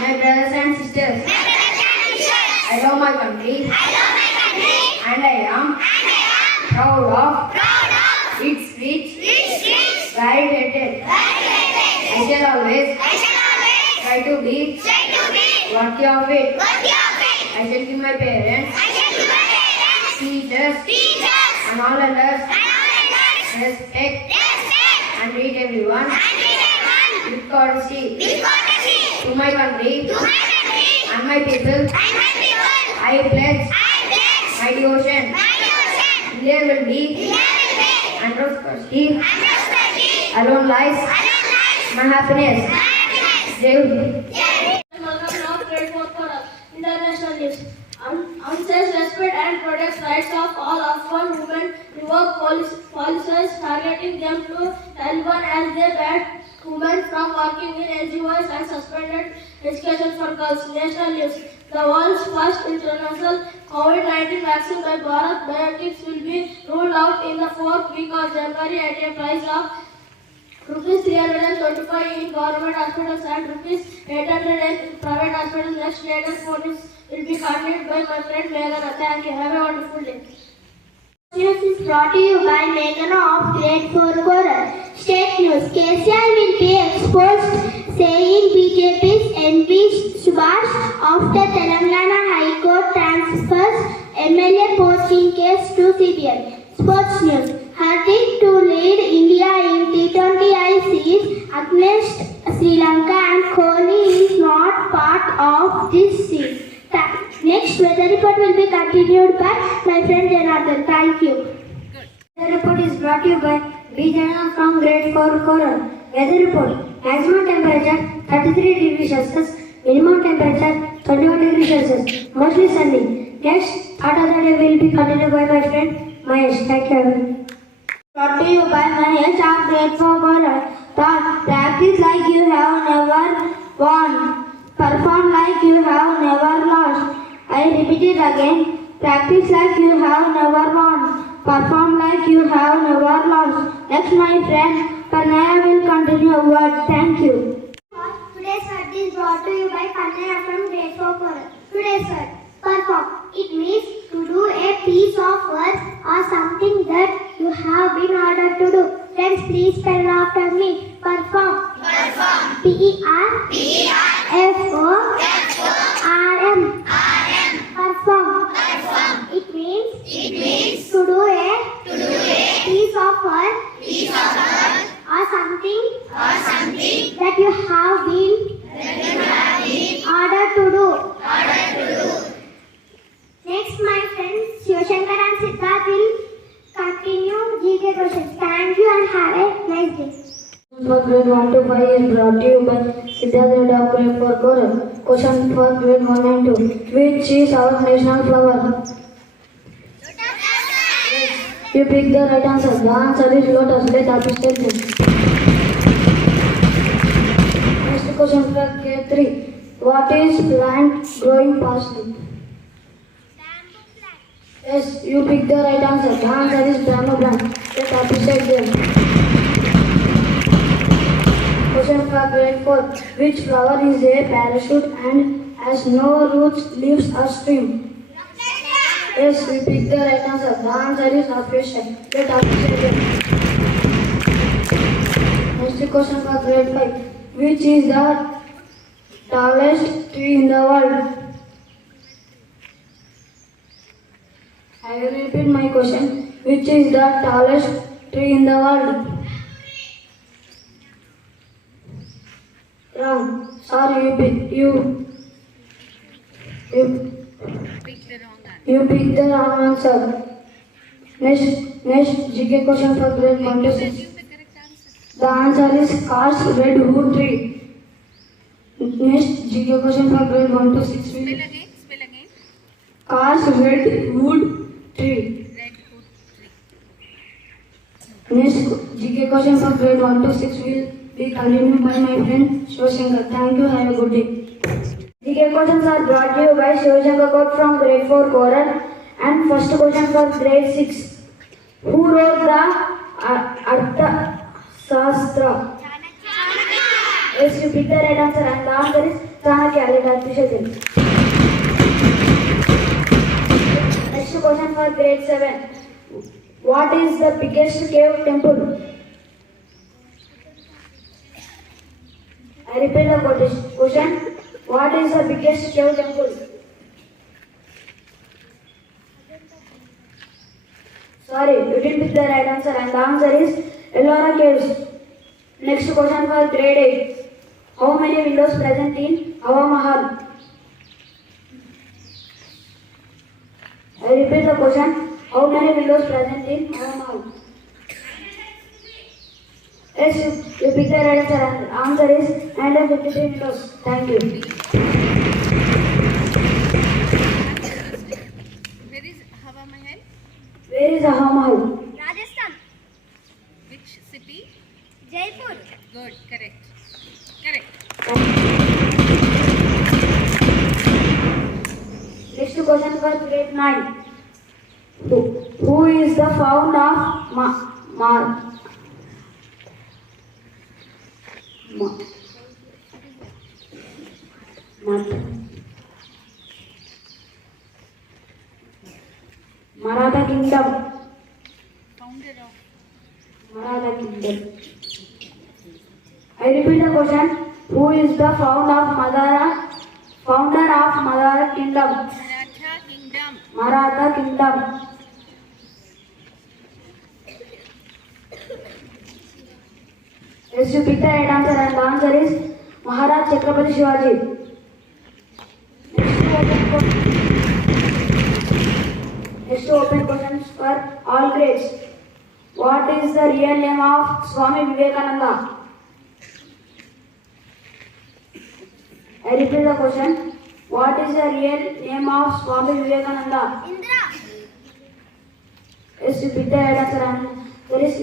my brothers and sisters. I love my country. And I am proud of its rich, varied heritage. I shall always try to be worthy of it. I shall give my parents, teachers, and all others respect and treat everyone with courtesy. To my country and my people, I pledge my devotion. There will be and prosperity alone lies my happiness. International news. UNICEF respect and protects rights of all Afghan women, revoke policies targeting them to Taliban as they banned women from working in NGOs and suspended education for girls. National news. The world's first international COVID-19 vaccine by Bharat Biotech will be rolled out in the 4th week of January at a price of Rupees 325 in government hospitals and Rupees 800 in private hospitals. Next latest phone will be coordinated by my friend Meghana. Thank you. Have a wonderful day. News is brought to you by Meghana of Grade 4 Coral. State news. KCR will be exposed, saying BJP's NP Subhash after Telangana High Court transfers MLA posting case to CBI. Sports news. Hardik to lead India in T20I series against Sri Lanka and Kohli is not part of this series. Next weather report will be continued by my friend Janardhan. Thank you. Weather report is brought to you by B. Janardhan from Grade 4 Coral. Weather report. Maximum temperature 33 degrees Celsius. Minimum temperature 21 degrees Celsius. Mostly sunny. Next part of the day will be continued by my friend Mahesh. Thank you. Brought to you by Mahesh of Grade 4 Coral. Practice like you have never won. Perform like you have never lost. I repeat it again. Practice like you have never won. Perform like you have never lost. Next, my friend Kanaya will continue a word. Thank you. Today's word is brought to you by Kanaya from Grade 4 Coral. Today's word, perform. It means to do a piece of work or something that you have been ordered to do. Friends, please spell after me. Perform. Perform. P-E-R-F-O-R-M. Perform. It means to do a piece of work or something that you have been ordered to do. Next, my friends Shivashankar and Siddharth will continue GK questions. Thank you and have a nice day. For grade 1 to 5 is brought to you by Siddharth of Grade 4 Coral. Question for grade 1 and 2. Which is our national flower? You pick the right answer. The answer is lotus. Let us take this. Next question for grade 3. What is plant growing past it? Yes, you pick the right answer. The answer is bamboo plant. Let us appreciate them. Question for grade 4. Which flower is a parachute and has no roots, leaves, or stem? Yes, we pick the right answer. The answer is official. Let us appreciate it. Next question for grade 5. Which is the tallest tree in the world? I will repeat my question. Which is the tallest tree in the world? Wrong. Sorry, you picked the wrong answer. Next GK question for grade 1 to 6. The answer is Car's redwood tree. Next GK question for grade 1 to 6. Spell again. Car's redwood tree. Next GK question for grade 1 to 6 will be continued by my friend Shivashankar. Thank you. Have a good day. GK questions are brought to you by Shivashankar Kot from Grade 4 Coral. And first question for Grade 6. Who wrote the Artha Shastra? Yes, you pick the right answer and the answer is Chanakya. Let us finish it. Next question for grade 7. What is the biggest cave temple? I repeat the question. What is the biggest cave temple? Sorry, you didn't pick the right answer and the answer is Ellora Caves. Next question for grade 8. How many windows present in Hawa Mahal? I repeat the question. How many windows present in Hawa Mahal? Yes, you pick the right answer and the answer is 953 windows. Thank you. Where is Hawa Mahal? Where is Hawa Mahal? Rajasthan. Which city? Jaipur. Good, correct. Correct. Next question for grade 9. Who is the founder of Maratha Kingdom? Founder of Maratha Kingdom. I repeat the question. Who is the founder of Maratha Kingdom? Maratha Kingdom. Maratha Kingdom. Yes, you pick the right answer and the answer is Maharaj Chhatrapati Shivaji. Next open questions for all grades. What is the real name of Swami Vivekananda? I repeat the question. What is the real name of Swami Vivekananda? Indra. Yes, you pick the right answer and there is